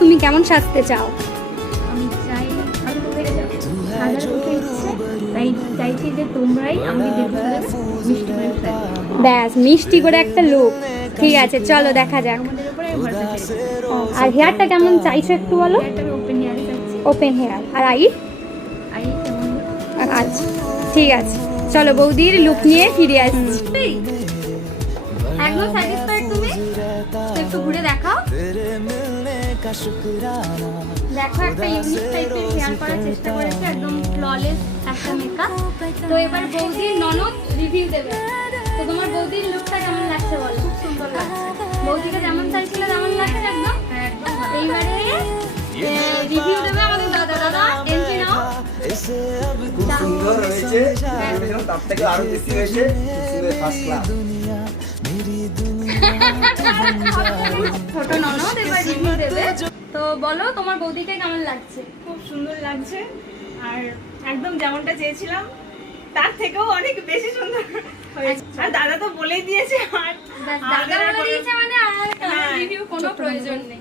তুমি কেমন সাজতে চাও? আমি চাই আমি পেরে যাবো সাজার উঠে ইচ্ছে, তাই চাইছি যে তোমরাই আমাকে দেখে মিষ্টি করে ফেলো। ব্যাস মিষ্টি করে একটা লুক। ঠিক আছে চলো দেখা যাক। আমাদের উপরে আমি ভরসা ছেড়ে আর হেয়ারটা কেমন চাইছো একটু বলো? আমি ওপেন হেয়ারে চাচ্ছি। Open hair. আর আই? আই কেমন আচ্ছা ঠিক আছে, চলো বৌদির লুক নিয়ে ফিরে আসছি। একদম স্যাটিসফাইড তুমি? একটু ঘুরে দেখাও। দেখো একটা ইউনিক টাইপের হেয়ার করার চেষ্টা করেছে, একদম ফ্ললেস একটা মেকআপ। তো এবার বৌদির ননদ রিভিউ দেবে। তো তোমার বৌদির লুকটা কেমন লাগছে বলো? খুব সুন্দর লাগছে। বৌদিকে যেমন চাইছিল তেমন লাগছে একদম। একদম ভালো। এইবারে রিভিউ দেবে আমাদের দাদা। দাদা এন্ট্রি নাও। খুব সুন্দর হয়েছে, ভেবেছিলাম তার থেকে আরো বেশি হয়েছে, ফার্স্ট ক্লাস। ছোট ননদ এবার রিভিউ দেবে। তো বলো তোমার বৌদিকে কেমন লাগছে? খুব সুন্দর লাগছে, আর একদম যেমনটা চেয়েছিলাম তার থেকেও অনেক বেশি সুন্দর হয়েছে। আর দাদা তো বলেই দিয়েছে, আর দাদা বলে দিয়েছে মানে আর হ্যাঁ, রিভিউ কোনো ছোট প্রয়োজন নেই।